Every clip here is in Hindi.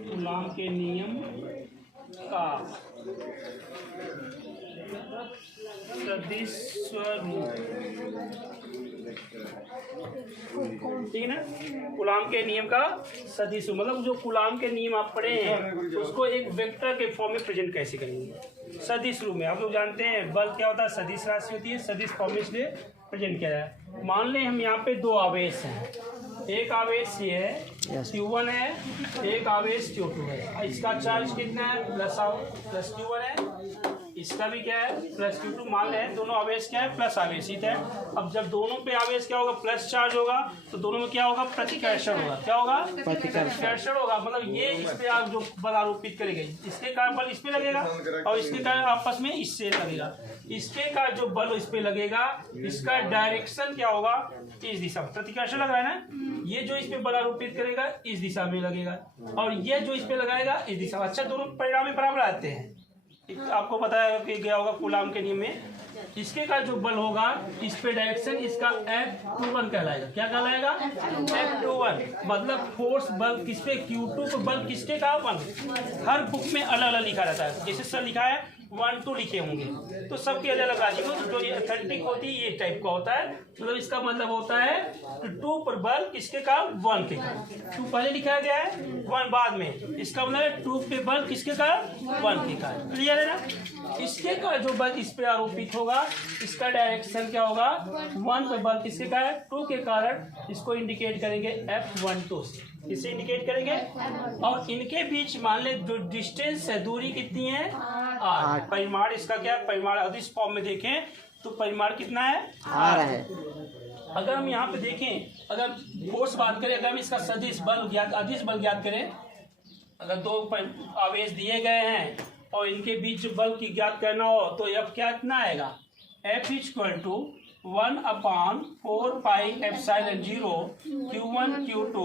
कूलॉम के नियम का सदिश स्वरूप, ठीक है ना। कूलॉम के नियम का सदिश मतलब जो कूलॉम के नियम आप पढ़े हैं उसको एक वेक्टर के फॉर्म में प्रेजेंट कैसे करेंगे सदिश रूप में। आप लोग जानते हैं बल क्या होता है, सदिश राशि होती है, सदिश फॉर्म में इसलिए प्रेजेंट किया जाए। मान लें हम यहाँ पे दो आवेश हैं, एक आवेश ये है Q1 है, एक आवेश Q2 है। इसका चार्ज कितना है प्लस Q1 है, इसका भी क्या है प्लस Q2। मान लें दोनों आवेश क्या है प्लस आवेशित है। अब जब दोनों पे आवेश क्या होगा प्लस चार्ज होगा तो दोनों में क्या होगा प्रतिकर्षण होगा। क्या होगा प्रतिकर्षण होगा। मतलब ये इस पे आप जो बल आरोपित करेंगे इसके कारण बल इस पे लगेगा और इसके कारण आपस में इससे लगेगा। इसके कारण जो बल इस पे लगेगा इसका डायरेक्शन क्या होगा इस दिशा में। प्रतिकर्षण लग रहा है ना, ये जो इस पे बल आरोपित करेगा इस दिशा में लगेगा और ये जो इस पे लगाएगा इस दिशा में। अच्छा दोनों परिणाम बराबर आते हैं। आपको पता है कि क्या होगा कूलॉम के नियम में, इसके का जो बल होगा इस पे डायरेक्शन इसका F21 कहलाएगा। क्या कहलाएगा F21। मतलब फोर्स बल किस पे Q2 पे बल किसके का 1। हर बुक में अलग अलग लिखा रहता है, जैसे सर लिखा है 1 2 लिखे होंगे तो सबके अलग अलग राशि को जो ये अथेंटिक होती है ये टाइप का होता है। मतलब इसका मतलब होता है 2 पर बल किसके का 1 के का। 2 पहले लिखा गया है 1 बाद में, इसका मतलब है 2 पे बल किसके का 1 के का। क्लियर है ना। इसके का जो बल इस पे आरोपित होगा इसका डायरेक्शन क्या होगा 1 पे बल किसके का है 2 के कारण इसको इंडिकेट करेंगे F12 से। इसे इंडिकेट करेंगे और इनके बीच मान ले जो डिस्टेंस है दूरी कितनी है 8। परिमाण इसका क्या है, परिमाण अदिश फॉर्म में देखें तो परिमाण कितना है 8 है। अगर हम यहाँ पे देखें, अगर फोर्स बात करें, अगर हम इसका सदिश बल ज्ञात अदिश बल ज्ञात करें, अगर दो आवेश दिए गए हैं और इनके बीच बल की ज्ञात करना हो तो F क्या इतना आएगा F = 1/4πε0 Q1 Q2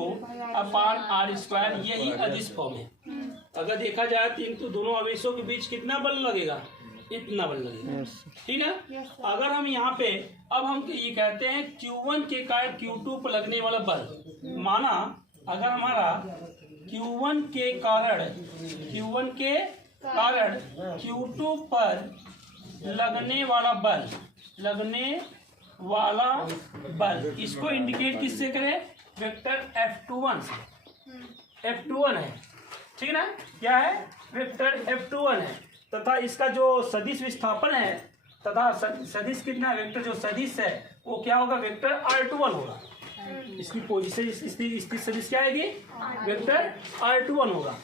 r²। यही अदिश फॉर्म है। अगर देखा जाए तो दोनों आवेशों के बीच कितना बल लगेगा, इतना बल लगेगा। ठीक है। अगर हम यहाँ पे अब हम ये कहते हैं Q1 के कारण Q2 पर लगने वाला बल, माना अगर हमारा Q1 के कारण Q2 पर लगने वाला बल इसको इंडिकेट किससे करें वेक्टर F21 से। F21 है, ठीक है ना। क्या है वेक्टर F21 है तथा इसका जो सदिश विस्थापन है तथा सदिश कितना है वेक्टर जो सदिश है वो क्या होगा वेक्टर R21 होगा। इसकी पोजीशन इसकी सदिश क्या आएगी वेक्टर R21 होगा।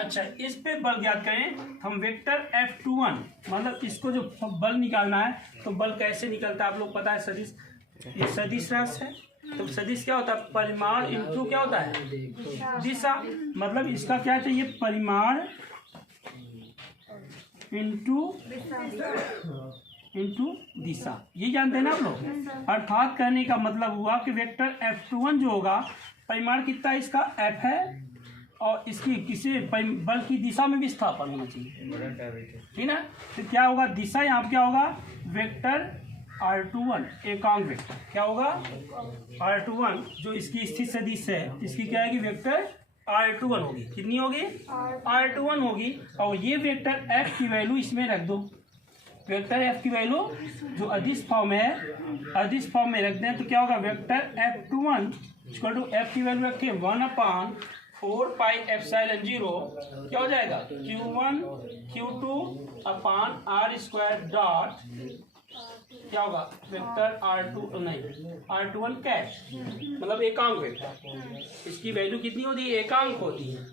अच्छा इस पे बल ज्ञात करें हम वेक्टर F21 मतलब इसको जो बल निकालना है तो बल कैसे निकलता है आप लोग पता है। सदिश ये सदिश राशि है तो सदिश क्या होता है परिमाण इंटू क्या होता है दिशा। मतलब इसका क्या चाहिए परिमाण इंटू दिशा, ये जानते हैं ना आप लोग। अर्थात कहने का मतलब हुआ कि वेक्टर F21 जो होगा परिमाण कितना है इसका F है और इसकी किसी बल की दिशा में विस्थापन होना चाहिए, ठीक ना। तो क्या होगा दिशा यहाँ पे क्या होगा वेक्टर R21 एकांक वेक्टर क्या होगा R21 जो इसकी स्थित सदिश है इसकी क्या आएगी वेक्टर R21 होगी। कितनी होगी R21 होगी। और ये वेक्टर F की वैल्यू इसमें रख दो। वेक्टर F की वैल्यू जो अदिश फॉर्म है अदिश फॉर्म में रख दें तो क्या होगा वेक्टर F21 F की वैल्यू रखें 1/4πε0 क्या हो जाएगा Q1 Q2 r² डॉट क्या होगा वेक्टर R21 कैश मतलब एकांक वेक्टर। इसकी वैल्यू कितनी होती है एकांक होती है,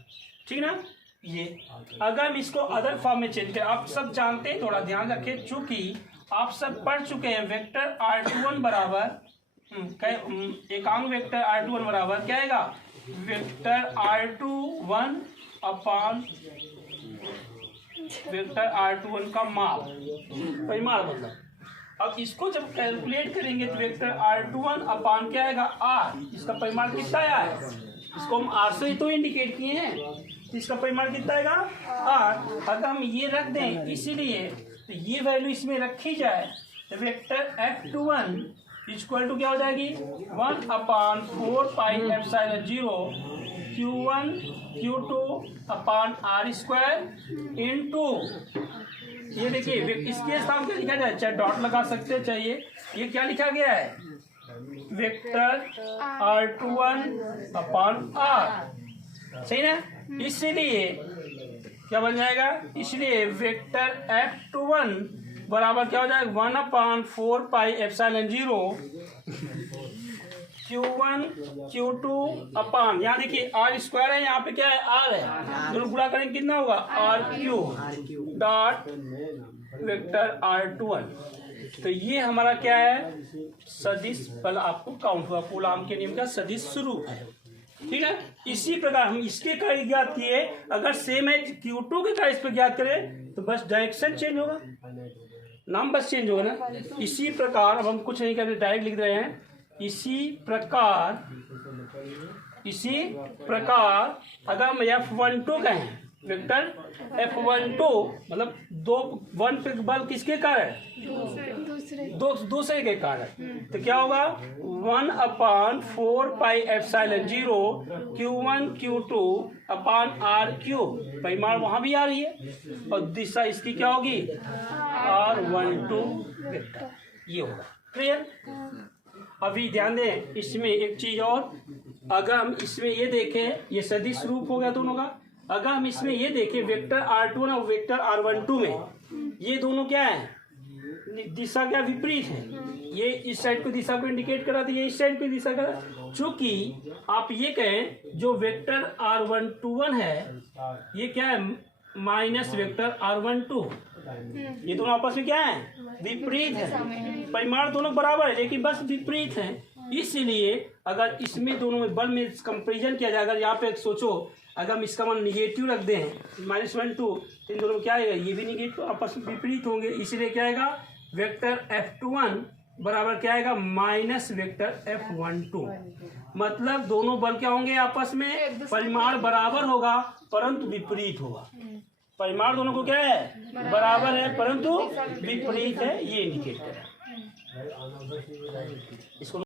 ठीक ना। ये अगर हम इसको अदर फॉर्म में चेंज करें, आप सब जानते हैं थोड़ा ध्यान रखें चूंकि आप सब पढ़ चुके हैं वेक्टर R21 बराबर एकांक वेक्टर R21 बराबर क्या आएगा वेक्टर R21 अपान वेक्टर R21 का माप परिमाण मतलब। अब इसको जब कैलकुलेट करेंगे तो वेक्टर R21 अपान क्या आएगा R। इसका परिमाण कितना आया है इसको हम R से ही तो इंडिकेट किए हैं, इसका परिमाण कितना आएगा R। अगर हम ये रख दें इसीलिए तो ये वैल्यू इसमें रखी जाए तो वेक्टर F21 इक्वल टू क्या हो जाएगी 1/4πε0 Q1 Q2 upon are square into, ये देखिए इसके स्थान पे लिखा जाए, चाहे डॉट लगा सकते हैं, चाहिए ये क्या लिखा गया है, वेक्टर R21 अपॉन R, सही ना। इसलिए क्या बन जाएगा, इसलिए वेक्टर F21 बराबर क्या हो जाएगा, 1/4 pi epsilon 0 Q1 Q2 upon, यहाँ देखिए आर स्क्वायर है, यहाँ पे क्या है, आर है, दोनों गुणा करेंगे कितना होगा, R³ डॉट वेक्टर R21। तो ये हमारा क्या है, सदिश बल आपको काउंट हुआ, कूलॉम के नियम का सदिश स्वरूप है, ठीक है। इसी प्रकार हम इसके कार्य ज्ञात किए, अगर सेम है Q2 के कार्य इस पर ज्ञात करें तो बस डायरेक्शन चेंज होगा, नाम बस चेंज होगा ना। इसी प्रकार अब हम कुछ नहीं करते, डायरेक्ट लिख रहे हैं, इसी प्रकार अगर हम F12 कहें, वेक्टर F12 मतलब दो वन पे बल किसके कारण, दूसरे के कारण, तो क्या होगा 1/4 pi epsilon 0 Q1 Q2 upon R³, परिमाण वहां भी आ रही है और दिशा इसकी क्या होगी, R12 वेक्टर, ये होगा, क्लियर। अभी ध्यान दें इसमें एक चीज और, अगर हम इसमें ये देखें, ये सदिश रूप हो गया दोनों का, अगर हम इसमें ये देखें वेक्टर R21 और वेक्टर R12 में ये दोनों क्या है, दिशा क्या विपरीत है, ये इस साइड को दिशा को इंडिकेट करा, ये इस साइड को दिशा करा। चूंकि आप ये कहें जो वेक्टर R12 है ये क्या है, माइनस वेक्टर R12, ये दोनों आपस में क्या है, विपरीत है, परिमाण दोनों बराबर है लेकिन बस विपरीत है। इसलिए अगर इसमें दोनों में बल में कंपेरिजन किया जाएगा, यहाँ पे सोचो अगर हम इसका मान निगेटिव रख दें -1 2, इन दोनों में क्या आएगा, ये भी निगेटिव आपस में विपरीत होंगे, इसलिए क्या आएगा, वेक्टर F21 बराबर क्या आएगा, माइनस वेक्टर F12, मतलब दोनों बल क्या होंगे आपस में, परिमाण बराबर होगा परंतु विपरीत होगा, परिमाण दोनों को क्या है, बराबर है परंतु विपरीत है, ये इंडिकेट करें इसको।